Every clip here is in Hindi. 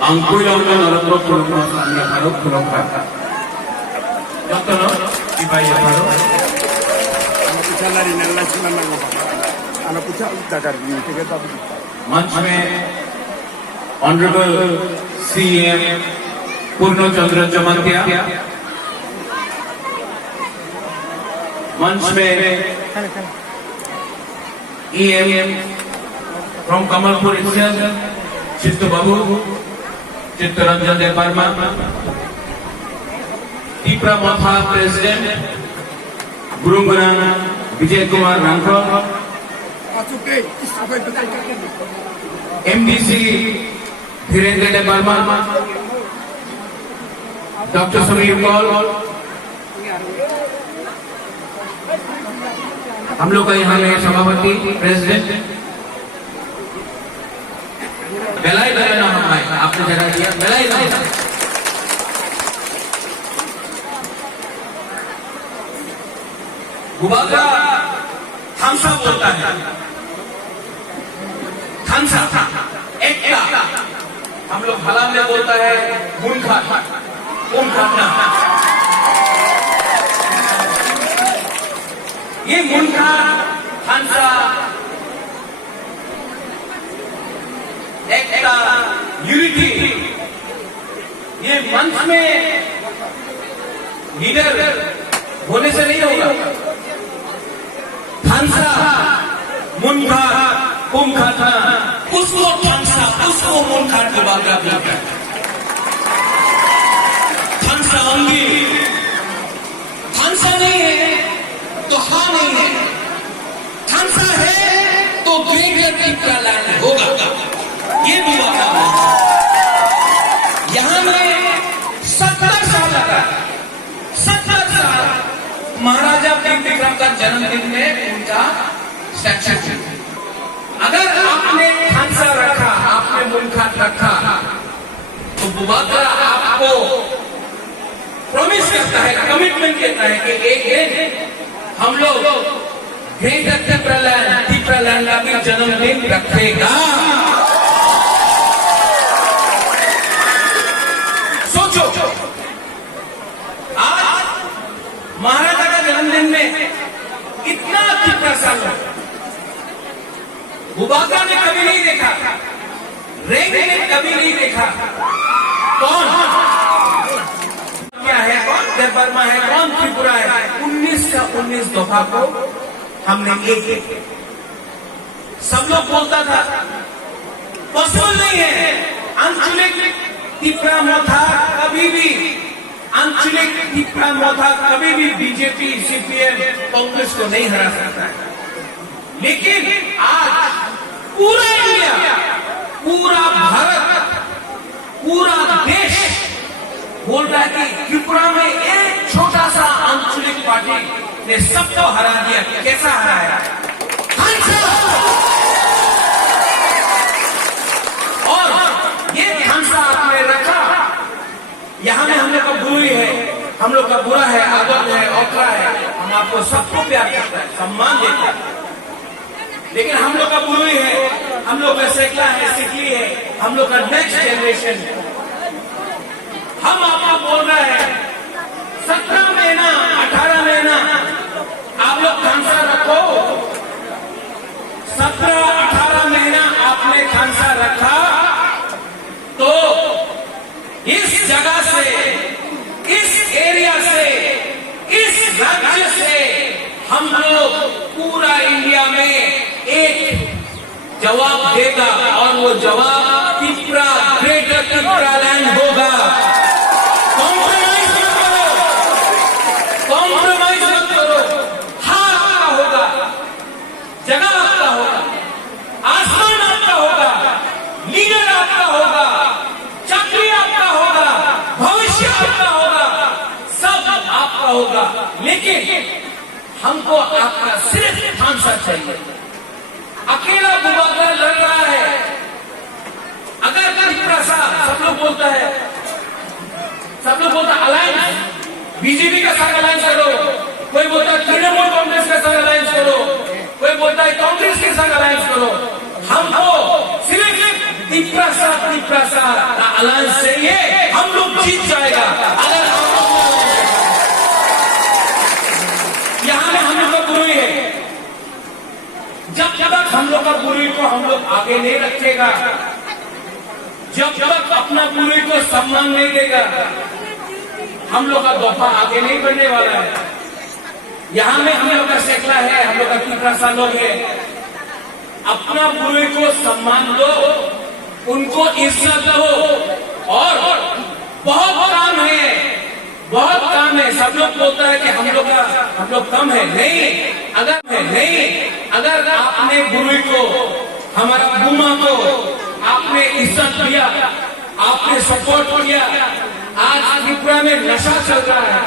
angkuilongka narotro kulungka sanya haruk kulungka. Jotono ibaya baru. Anak pucha lari nella cima nanggo. Anak pucha udah karbi tiga tapi. मंच में ऑनरेबल सीएम पूर्ण चंद्र जमातिया, मंच में ईएम फ्रॉम कमलपुर itself चित्त बाबू, चित्तरंजन देव वर्मा, तिपरा मोथा प्रेसिडेंट गुरुंगना विजय कुमार रांखल, एमडीसी धीरेन्द्र देव वर्मा, डॉक्टर समीर कौल, हम लोग का यहाँ में सभापति प्रेसिडेंट बेलाई बेलाना हमारे आपने जरा दिया बेलाई बेलाना गुबागा थांसा बोलता है, थांसा एकता, हम लोग हला में बोलता है मुनखा, मुनखाना, ये मुनखा थांसा एकता यूनिटी, ये मंच में लीडर होने से नहीं होगा, थांसा मुनखा कुमखाना उसको थांसा उसको मुनखा गुबागा बोलता है, थांसा अंगी, थांसा नहीं है तो हाँ नहीं है, थांसा है तो ग्रेटर तिपरा लैंड होगा, ये गुबागा बोलता है। यहाँ में 70 साल लगा, 70 साल महाराजा भीमराव का जन्मदिन में उनका स्टैच्यू। अगर आपने थांसा रखा, आपने मुनखाट रखा, तो गुबागा आपको प्रॉमिस करता है, कमिटमेंट देता है कि एक दिन हम लोग ग्रेटर तिपरा लैंड का भी जन्मदिन रखेगा। सोचो, आज महाराजा का जन्मदिन में इतना तिपरा साल गुबागा ने कभी नहीं देखा, रेंग ने कभी नहीं देखा, कौन क्या है, कौन देव वर्मा है, कौन त्रिपुरा है, 19 का 19 दफा को हमने एक सब लोग बोलता था पॉसिबल नहीं है, आंचलिक तिपरा मोथा कभी भी, आंचलिक तिपरा मोथा कभी भी बीजेपी सीपीएम कांग्रेस को नहीं हरा सकता है। लेकिन आज पूरा इंडिया, पूरा भारत, पूरा देश बोल रहा है कि त्रिपुरा में एक छोटा सा आंचलिक पार्टी ने सबको हरा दिया। कैसा हराया? और ये थांसा आपने रखा, यहाँ में हम लोग का बुरी है, हम लोग का बुरा है, आदत है, औखरा है, हम आपको सबको प्यार करता है, सम्मान देता है, लेकिन हम लोग का बुरी है, हम लोग का सेकला है, सिकली है, हम लोग का नेक्स्ट जनरेशन है। हम आपको बोल रहे हैं 17 महीना 18 महीना आप लोग थांसा रखो, 17-18 महीना आपने थांसा रखा तो इस जगह से, इस एरिया से, इस राज्य से हम लोग पूरा इंडिया में एक जवाब देगा और वो जवाब तिपरा, ग्रेटर तिपरा लैंड होगा। कॉम्प्रोमाइज मत करो, कॉम्प्रोमाइज मत करो, हाँ आपका होगा, जगह आपका होगा, आसमान आपका होगा, लीडर आपका होगा, चक्री आपका होगा, भविष्य आपका होगा, सब आपका होगा, लेकिन हमको आपका सिर्फ थांसा चाहिए। अकेला गुबागा लड़ रहा है, अगर त्रिपुरा सब लोग बोलता है, सब लोग बोलता अलायंस, बीजेपी का साथ अलायंस करो, कोई बोलता है तृणमूल कांग्रेस के साथ अलायंस करो, कोई बोलता है कांग्रेस के साथ अलायंस करो। हमको सिर्फ त्रिपुरा का अलायंस चाहिए, हम लोग जीत जाएगा। अगर यहां में हम लोग का गुरु है, जब तक हम लोग का गुरु को हम लोग आगे नहीं रखेगा, जब तक अपना गुरु को सम्मान नहीं देगा, हम लोग का दफा आगे नहीं बढ़ने वाला है। यहां में हम लोग का सैकड़ा है, हम लोग का कितना सा लोग है, अपना गुरु को सम्मान दो, उनको इज्जत दो। और बहुत काम है, बहुत काम है। सब लोग बोलता है कि हम लोग कम है, नहीं। अगर आपने गुरु को, हमारा गुमा को आपने इज्जत दिया, आपने सपोर्ट किया, आज त्रिपुरा में नशा चल रहा है।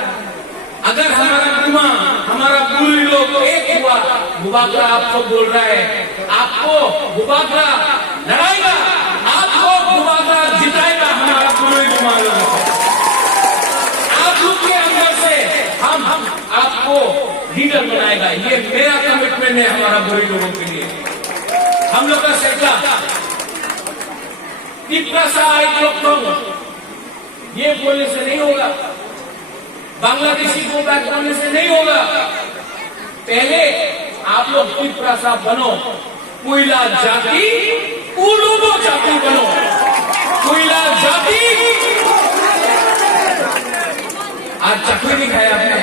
अगर हमारा गुमा, हमारा गुरु लोग एक हुआ, बुबागरा आपको बोल रहा है, आपको बुबागरा लड़ाएगा, आपको बुबागरा जिताएगा। हमारा गुरु गुमा लोग, आप लोग के अंदर से हम आपको लीडर बनाएगा। ये मेरा कमिटमेंट है हमारा गुरु लोगों के लिए। हम लोग का सैकड़ा कितना सा एक लोग तो ये बोलने से नहीं होगा, बांग्लादेशी को बैक बोलने से नहीं होगा। पहले आप लोग त्रिपुरा सा बनो, कोयला जाति उलूबो जाति बनो, कोयला जाति। आज चखनी नहीं खाया आपने,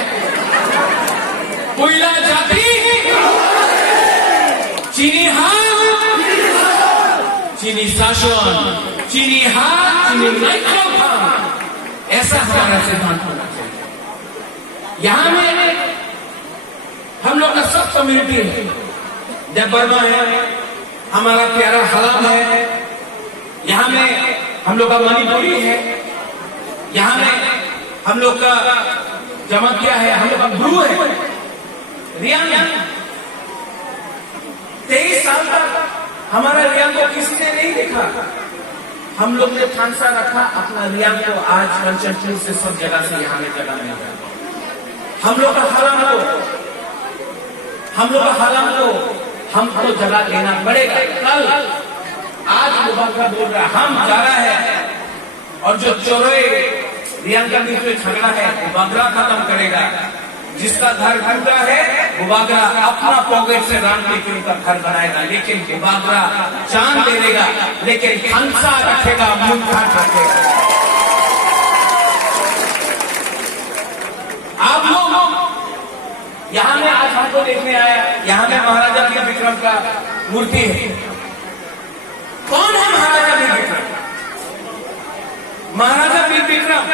कोयला जाति, चीनी हाथ, चीनी शासन, चीनी हाथ, चीनी नाइट्रो खान, ऐसा हमारा सिद्धांत होना चाहिए। यहां में हम लोग का सब कम्युनिटी है, जब बर्मा है, हमारा प्यारा हलाम है, यहां में हम लोग का मणिपुरी है, यहां में हम लोग का जमातिया है, हम लोग का गुरु है, रियांग। 23 साल तक हमारा रियांग को किसी ने नहीं देखा, हम लोग ने ठानसा रखा अपना रियांग को। आज पंचनपुर से सब जगह से यहाँ में जगह मिल रहा है। हम लोग का हालाम को हमको जगह लेना पड़ेगा। कल आज बुबागरा बोल रहा है, हम जा रहा है, और जो चोरोए रियांग के बीच में झगड़ा है, बुबागरा खत्म करेगा। जिसका घर टूटा है, बुबागरा अपना पॉकेट से राम के का घर बनाएगा, लेकिन बुबागरा जान दे देगा, लेकिन खंसा रखेगा, मुद्दा रखेगा। आप लोग यहां में आज हमको देखने आया, यहां में महाराजा वीर विक्रम का मूर्ति है। कौन है महाराजा वीर विक्रम? महाराजा वीर विक्रम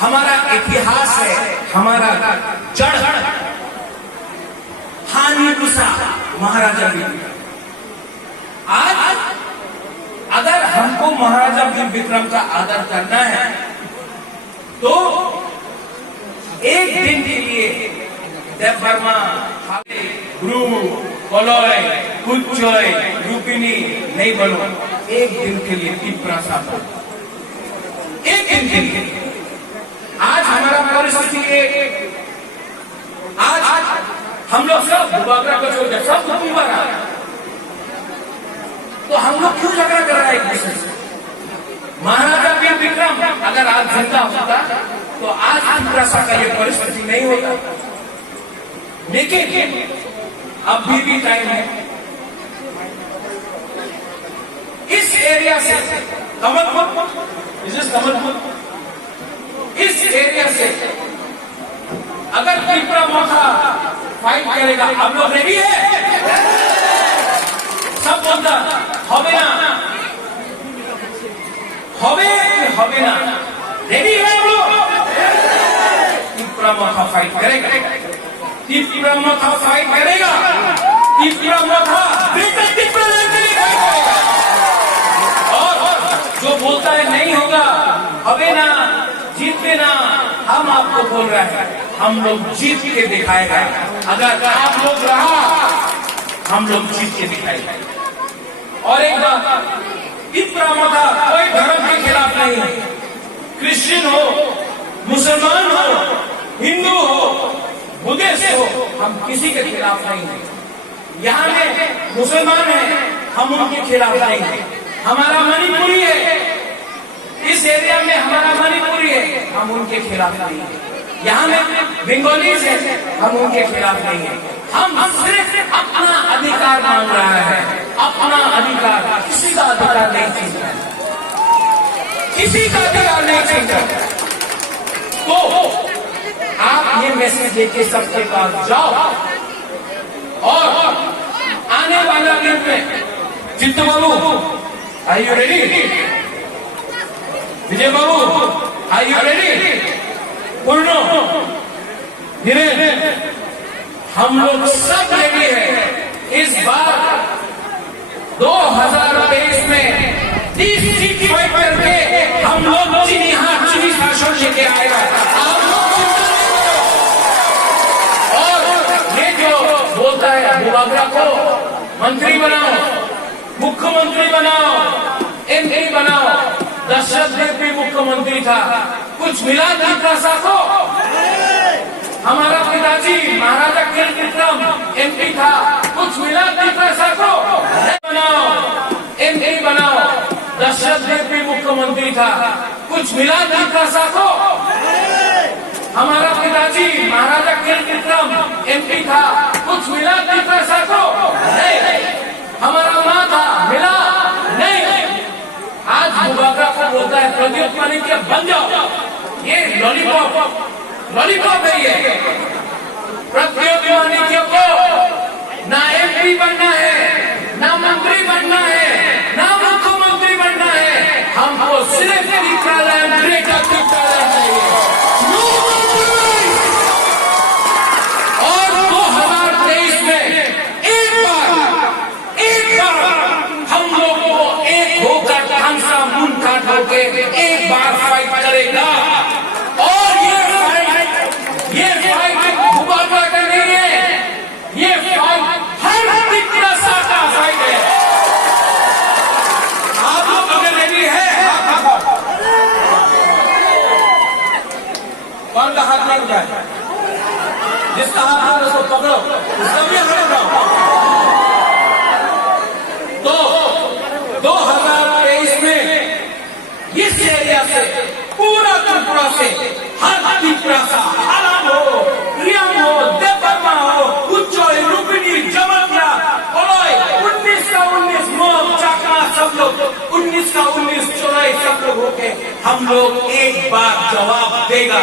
हमारा इतिहास है, हमारा जड़ हानि गुस्सा महाराजा वीर विक्रम। आज अगर हमको महाराजा वीर विक्रम का आदर करना है तो एक दिन के लिए देव वर्मा, गुरु, कोलोय, कुचोय, रूपिनी नहीं बनो। एक दिन के लिए त्रिपुरा सा बनो, एक दिन के लिए। आज हमारा परिस्थिति आज हम लोग सब बुबागरा को छोड़ दे, सब बुबागरा, तो हम लोग क्यों झगड़ा कर रहा है एक दूसरे से? महाराजा वीर विक्रम अगर आज जिंदा होता तो आज त्रिपुरा सा का ये परिस्थिति नहीं होता। लेकिन अब भी टाइम है। इस एरिया से कमलपुर, इस एरिया से अगर त्रिपुरा मोखा फाइट करेगा, हम लोग रेडी है? सब बोलता होवे ना, होवे ना, रेडी है हम लोग? त्रिपुरा मोखा फाइट करेगा, त्रिपुरा मोखा फाइट करेगा, त्रिपुरा मोखा बेटर त्रिपुरा लैंड के लिए फाइट करेगा। और जो बोलता है नहीं होगा, होवे ना, जीतने ना, हम आपको बोल रहे हैं, हम लोग जीत के दिखाएगा। अगर आप लोग रहा, हम लोग जीत के दिखाएगा। और एक बात, त्रिपुरा मोखा कोई धर्म के खिलाफ नहीं है। क्रिश्चियन हो, मुसलमान हो, हिंदू हो, बुद्धिस्ट हो, हम किसी के खिलाफ नहीं है। यहाँ में मुसलमान है, हम उनके खिलाफ नहीं है। हमारा मणिपुरी है, इस एरिया में हमारा मणिपुरी है, हम उनके खिलाफ नहीं है। यहाँ में बंगालीज है, हम उनके खिलाफ नहीं है। हम सिर्फ अपना अधिकार मांग रहा है, अपना अधिकार। किसी का अधिकार नहीं छीनता, किसी का अधिकार नहीं छीनता। तो आप ये मैसेज लेके सबके पास जाओ और आने वाला दिन में Chittu Babu, are you ready? Vijay Babu, are you ready? Purno, Niren, हम लोग सब रेडी है। इस बार 2023 में 30 सीट फाइट करके हम लोग चीनी शासन लेके आएगा। आप लोग चिंता नहीं करो। और ये जो बोलता है बुबागरा को मंत्री बनाओ, मुख्यमंत्री बनाओ, MP बनाओ। दशरथ देव भी मुख्यमंत्री था, कुछ मिला नहीं प्रसा को। हमारा पिताजी महाराजा खेल विक्रम MP था, कुछ मिला नहीं प्रसा को। बनाओ, MP बनाओ। दशरथ देव भी मुख्यमंत्री था, कुछ मिला नहीं प्रसा को। हमारा पिताजी महाराजा खेल विक्रम MP था, कुछ मिला नहीं प्रसा को। हमारा माँ था, मिला नहीं। आज बुबागरा को बोलता है प्रदीप मानिक्य बन जाओ। ये लॉलीपॉप है ये। प्रदीप मानिक्य को ना MP बनना है, ना मंत्री बनना है, ना मुख्यमंत्री बनना है। हमको सिर्फ टीकालैंड, ग्रेटर टीकालैंड चाहिए। और 2023 में एक बार हम लोग को एक होकर खानसा मुन काट होके एक बार फाइट करेगा। और ये फाइट बुबागरा का नहीं है, ये फाइट हर तिकरासा का फाइट है। आप लोग अगर रेडी है, कौन का हाथ नहीं उठाए? जिसका हाथ है उसको पकड़ो, उसका भी हाथ उठाओ। तो 2023 में इस एरिया से पूरा त्रिपुरा से हर त्रिपुरासा, हराम हो, रियाम हो, देवबर्मा हो, उच्चोय, लुम्बिनी, जमत्रा, कोलोय, 19 का 19 मोब, चाकमा सब लोग 19 का 19 चौराई सब लोग होके हम लोग एक बार जवाब देगा।